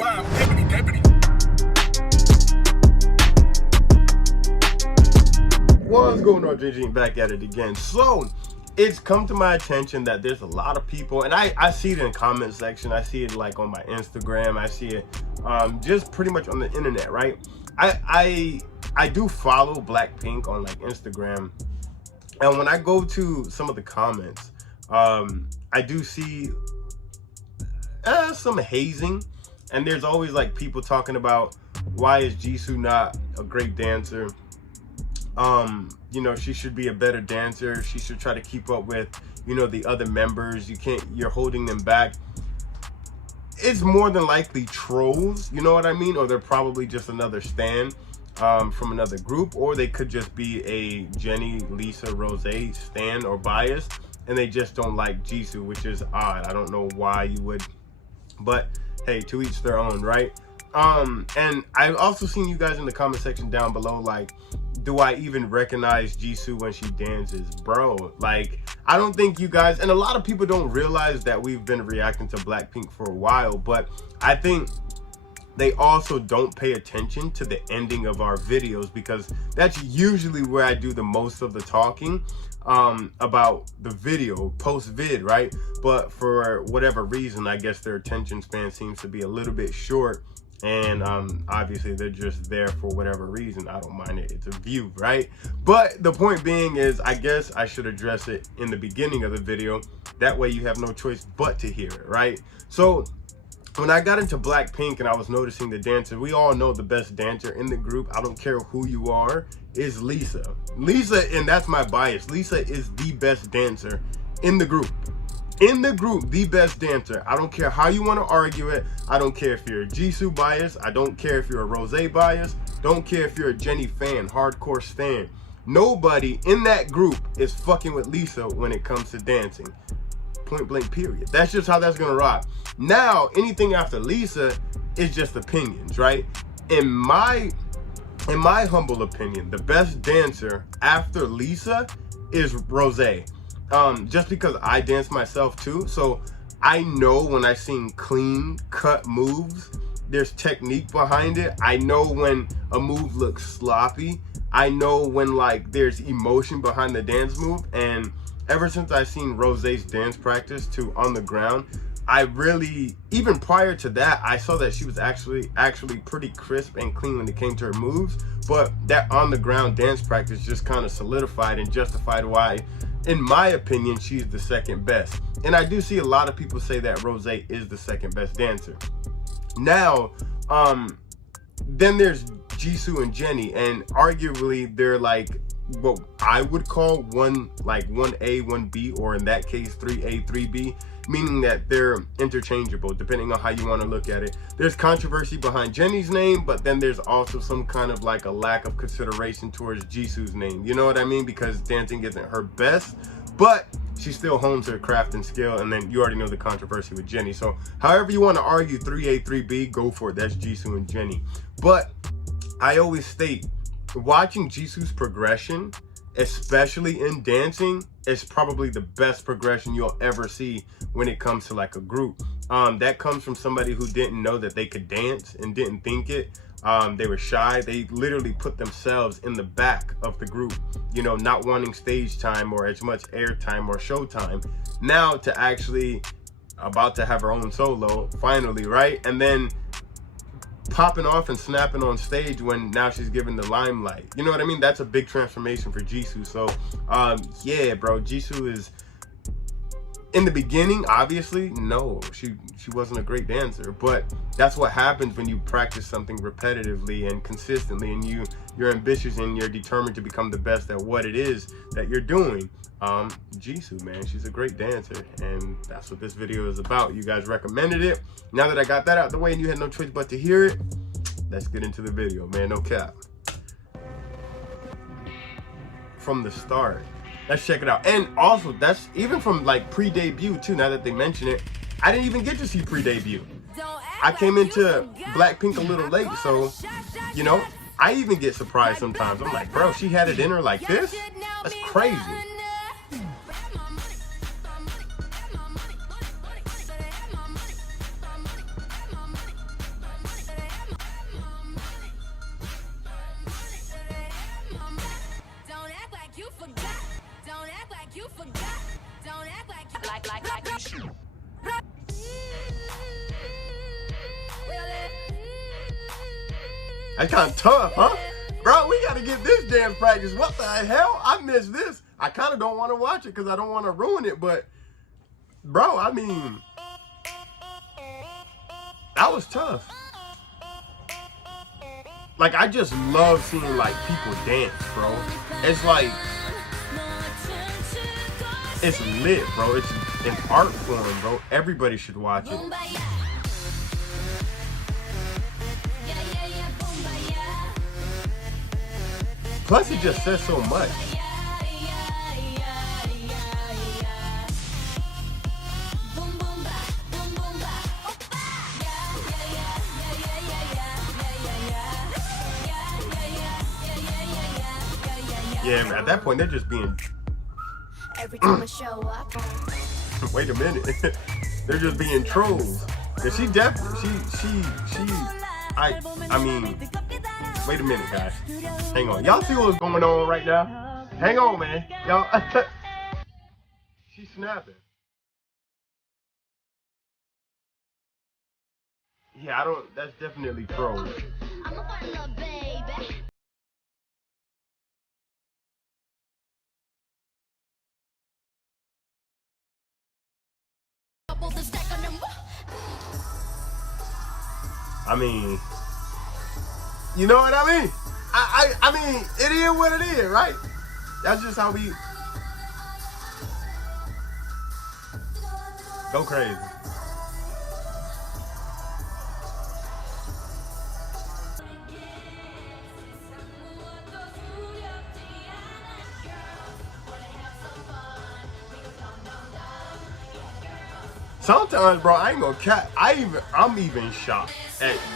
Wow, deputy, deputy. What's going on, DreamTeam? Back at it again. So, it's come to my attention that there's a lot of people, and I see it in the comment section, I see it like on my Instagram, I see it just pretty much on the internet, right? I do follow BLACKPINK on like Instagram, and when I go to some of the comments, I do see some hazing, and there's always like people talking about why is Jisoo not a great dancer. You know, she should be a better dancer. She should try to keep up with, you know, the other members. You're holding them back. It's more than likely trolls, you know what I mean? Or they're probably just another stan from another group, or they could just be a Jennie, Lisa, Rose stan or bias, and they just don't like Jisoo, which is odd. I don't know why you would, but hey, to each their own, right? And I've also seen you guys in the comment section down below, like, do I even recognize Jisoo when she dances? Bro, like, I don't think you guys, and a lot of people don't realize that we've been reacting to BLACKPINK for a while, but I think they also don't pay attention to the ending of our videos, because that's usually where I do the most of the talking about the video, post-vid, right? But for whatever reason, I guess their attention span seems to be a little bit short. And obviously they're just there for whatever reason. I don't mind it, it's a view, right? But the point being is, I guess I should address it in the beginning of the video, that way you have no choice but to hear it, right? So when I got into BLACKPINK and I was noticing the dancer, we all know the best dancer in the group, I don't care who you are, is Lisa, and that's my bias. Lisa is the best dancer in the group. The best dancer. I don't care how you want to argue it. I don't care if you're a Jisoo bias. I don't care if you're a Rose bias. Don't care if you're a Jennie fan, hardcore stan. Nobody in that group is fucking with Lisa when it comes to dancing. Point blank period. That's just how that's gonna rock. Now, anything after Lisa is just opinions, right? In my humble opinion, the best dancer after Lisa is Rose. Just because I dance myself too, so I know when I sing clean cut moves, there's technique behind it. I know when a move looks sloppy. I know when like there's emotion behind the dance move. And ever since I seen Rose's dance practice to On the Ground, I really, even prior to that, I saw that she was actually pretty crisp and clean when it came to her moves. But that On the Ground dance practice just kind of solidified and justified why, in my opinion, she's the second best. And I do see a lot of people say that Rose is the second best dancer. Now, then there's Jisoo and Jennie, and arguably they're like what I would call one A, 1B, or in that case 3A, 3B, meaning that they're interchangeable depending on how you want to look at it. There's controversy behind Jennie's name, but then there's also some kind of like a lack of consideration towards Jisoo's name, you know what I mean? Because dancing isn't her best, but she still hones her craft and skill. And then you already know the controversy with Jennie. So however you want to argue 3A, 3B, go for it. That's Jisoo and Jennie. But I always state, watching Jisoo's progression, especially in dancing, is probably the best progression you'll ever see when it comes to like a group. That comes from somebody who didn't know that they could dance and didn't think it. They were shy. They literally put themselves in the back of the group, you know, not wanting stage time or as much air time or show time. Now to actually about to have her own solo finally, right? And then popping off and snapping on stage when now she's given the limelight, you know what I mean? That's a big transformation for Jisoo. So yeah, bro, Jisoo is, in the beginning, obviously, no, she wasn't a great dancer, but that's what happens when you practice something repetitively and consistently, and you're ambitious and you're determined to become the best at what it is that you're doing. Jisoo, man, she's a great dancer, and that's what this video is about. You guys recommended it. Now that I got that out the way and you had no choice but to hear it, let's get into the video, man. No cap. From the start, let's check it out. And also, that's even from like pre-debut too, now that they mention it. I didn't even get to see pre-debut. I came into BLACKPINK a little late, so, you know, I even get surprised sometimes. I'm like, bro, she had it in her like this? That's crazy. That's kind of tough, huh? Bro, we got to get this dance practice. What the hell? I missed this. I kind of don't want to watch it because I don't want to ruin it. But, bro, I mean, that was tough. Like, I just love seeing, like, people dance, bro. It's like, it's lit, bro. It's an art form, bro. Everybody should watch it. Plus, it just says so much. Yeah, man, at that point, they're just being... Every time I show up. Wait a minute. They're just being trolls. And she definitely, I mean, wait a minute, guys. Hang on. Y'all see what's going on right now? Hang on, man. Y'all. She's snapping. Yeah, that's definitely trolls. I'm a fun little baby. I mean, you know what I mean? I mean, it is what it is, right? That's just how we go crazy. Sometimes, bro, I ain't gonna cap. I'm even shocked at.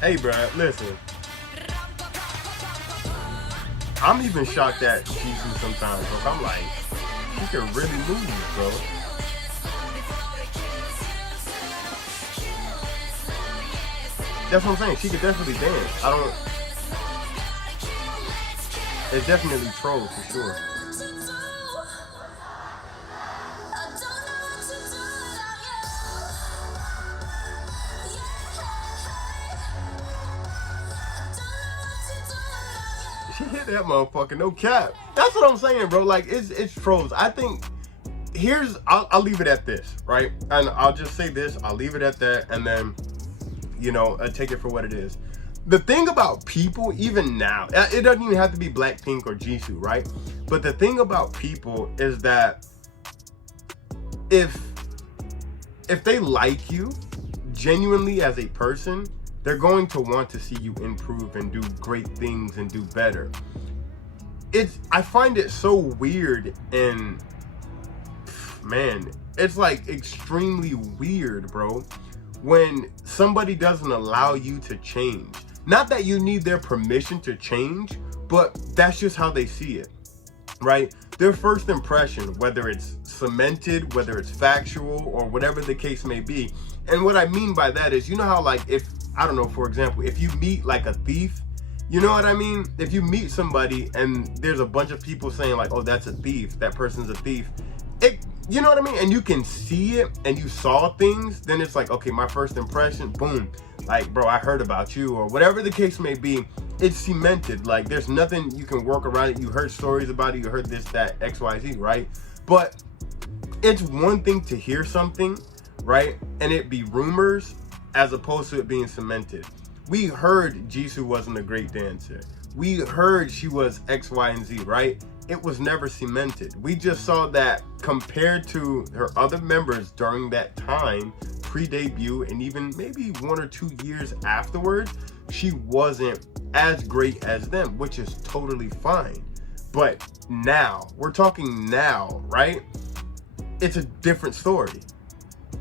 Hey, bro, listen. I'm even shocked at Jisoo sometimes, bro. I'm like, she can really move, bro. That's what I'm saying. She could definitely dance. It's definitely trolls for sure. She hit that motherfucker, no cap. That's what I'm saying, bro. Like, it's trolls. I think, I'll leave it at this, right? And I'll just say this, I'll leave it at that, and then, you know, I take it for what it is. The thing about people, even now, it doesn't even have to be BLACKPINK or Jisoo, right? But the thing about people is that if they like you genuinely as a person, they're going to want to see you improve and do great things and do better. I find it so weird, and man, it's like extremely weird, bro, when somebody doesn't allow you to change. Not that you need their permission to change, but that's just how they see it, right? Their first impression, whether it's cemented, whether it's factual, or whatever the case may be. And what I mean by that is, you know how, like, if, I don't know, for example, if you meet like a thief, you know what I mean? If you meet somebody and there's a bunch of people saying like, oh, that's a thief, that person's a thief, you know what I mean? And you can see it and you saw things, then it's like, okay, my first impression, boom, like, bro, I heard about you, or whatever the case may be. It's cemented. Like, there's nothing you can work around it. You heard stories about it, you heard this, that, XYZ, right? But it's one thing to hear something, right, and it be rumors, as opposed to it being cemented. We heard Jisoo wasn't a great dancer. We heard she was X, Y, and Z, right? It was never cemented. We just saw that compared to her other members during that time, pre-debut, and even maybe 1 or 2 years afterwards, she wasn't as great as them, which is totally fine. But now, we're talking now, right? It's a different story.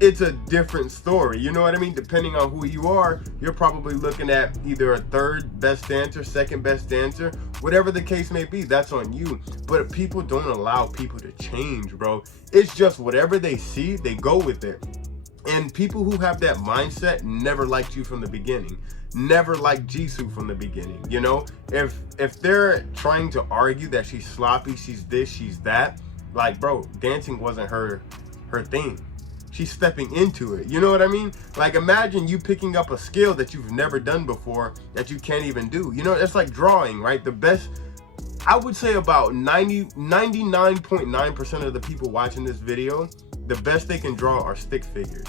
It's a different story, you know what I mean? Depending on who you are, you're probably looking at either a third best dancer, second best dancer, whatever the case may be, that's on you. But if people don't allow people to change, bro, it's just whatever they see, they go with it. And people who have that mindset never liked you from the beginning. never liked Jisoo from the beginning. You know, if they're trying to argue that she's sloppy, she's this, she's that, like, bro, dancing wasn't her thing. She's stepping into it. You know what I mean? Like, imagine you picking up a skill that you've never done before that you can't even do. You know, it's like drawing, right? The best, I would say about 99.9% of the people watching this video, the best they can draw are stick figures,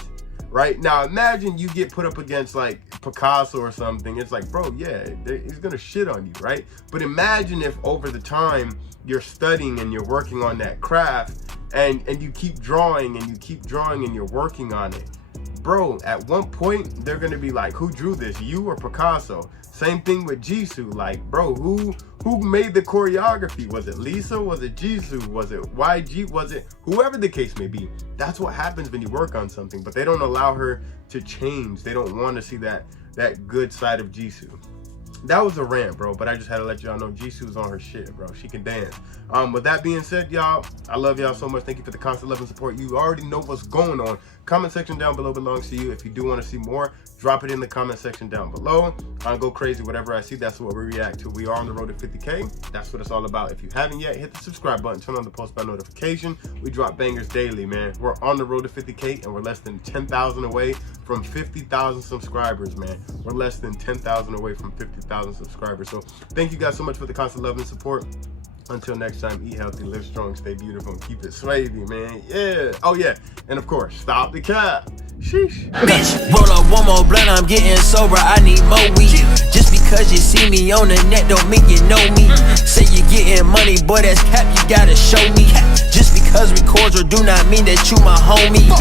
right? Now, imagine you get put up against like Picasso or something. It's like, bro, yeah, he's gonna shit on you, right? But imagine if over the time you're studying and you're working on that craft, and you keep drawing and you keep drawing and you're working on it, bro, at one point they're gonna be like, who drew this, you or Picasso? Same thing with Jisoo. Like, bro, who made the choreography? Was it Lisa? Was it Jisoo? Was it YG? Was it whoever the case may be? That's what happens when you work on something, but they don't allow her to change. They don't want to see that good side of Jisoo. That was a rant, bro, but I just had to let y'all know Jisoo's on her shit, bro. She can dance. With that being said, y'all, I love y'all so much. Thank you for the constant love and support. You already know what's going on. Comment section down below belongs to you. If you do want to see more, drop it in the comment section down below. I'll go crazy. Whatever I see, that's what we react to. We are on the road to 50K. That's what it's all about. If you haven't yet, hit the subscribe button. Turn on the post bell notification. We drop bangers daily, man. We're on the road to 50K, and we're less than 10,000 away from 50,000 subscribers, man. We're less than 10,000 away from 50,000 subscribers. So thank you guys so much for the constant love and support. Until next time, eat healthy, live strong, stay beautiful, and keep it swavy, man. Yeah. Oh, yeah. And of course, stop the cap. Sheesh. Bitch, roll up one more blunt, I'm getting sober, I need more weed. Just because you see me on the net don't mean you know me. Say you getting money, boy, that's cap, you gotta show me. Just because we cordial do not mean that you my homie.